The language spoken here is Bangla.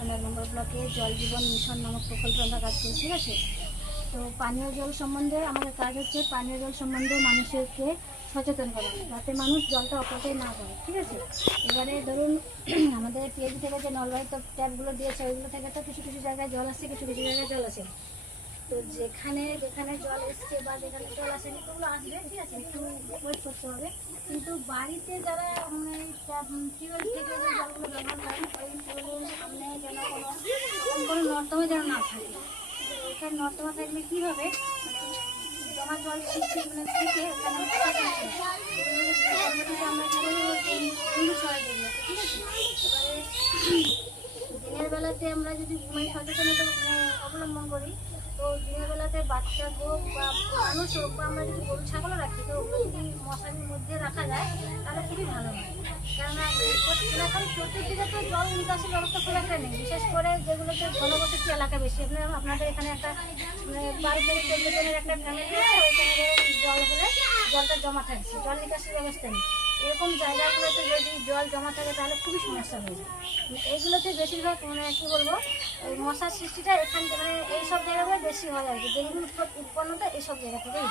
এক নম্বর ব্লকে জল জীবন মিশন নামক প্রকল্পে আমরা কাজ করি, ঠিক আছে? তো পানীয় জল সম্বন্ধে আমাদের কাজ হচ্ছে পানীয় জল সম্বন্ধে মানুষকে সচেতন করা, যাতে মানুষ জলটা অপচয় না করে, ঠিক আছে? এবারে ধরুন, আমাদের পিএইচি থেকে যে নলবাহিত ট্যাপগুলো দিয়েছে, ওইগুলো থেকে তো কিছু কিছু জায়গায় জল আসছে, কিছু কিছু জায়গায় জল আসে। তো যেখানে যেখানে জল এসছে বা যেখানে জল আসেনি, ওগুলো আসবে, ঠিক আছে? একটু ওয়েট করতে হবে। কিন্তু বাড়িতে যারা মানে টিউবওয়েল থেকে জলগুলো ব্যবহার নর্দমা যেন না থাকে। এখানে নর্দমা থাকলে কী হবে? জমা জল মানে। আমরা দিনের বেলাতে আমরা যদি মানে সচেতনতা মানে অবলম্বন করি, তো দিনের বেলাতে বাচ্চা হোক বা মানুষ হোক বা আমরা যদি গরু, ছাগলও রাখি, তো ওগুলো যদি মশারির মধ্যে রাখা যায়, তাহলে খুবই ভালো হয়। কেননা এখন প্রত্যেক তো জল নিকাশের ব্যবস্থা খুব একটা নেই। বিশেষ করে যেগুলোতে ঘনবসতি এলাকা বেশি। আপনাদের এখানে একটা মানে বাড়ি থেকে একটা ফ্যামিলি আছে ওইখানে জল হলে জলটা জমা থাকছে জল নিকাশের ব্যবস্থা নেই। এরকম জায়গাগুলোতে যদি জল জমা থাকে, তাহলে খুবই সমস্যা হয়ে যায়। এইগুলোতে বেশিরভাগ মানে কী বলব মশার সৃষ্টিটা এখান মানে এইসব জায়গাগুলো বেশি হয় আর কি। ডেঙ্গুর উৎপন্নটা এইসব জায়গা থেকেই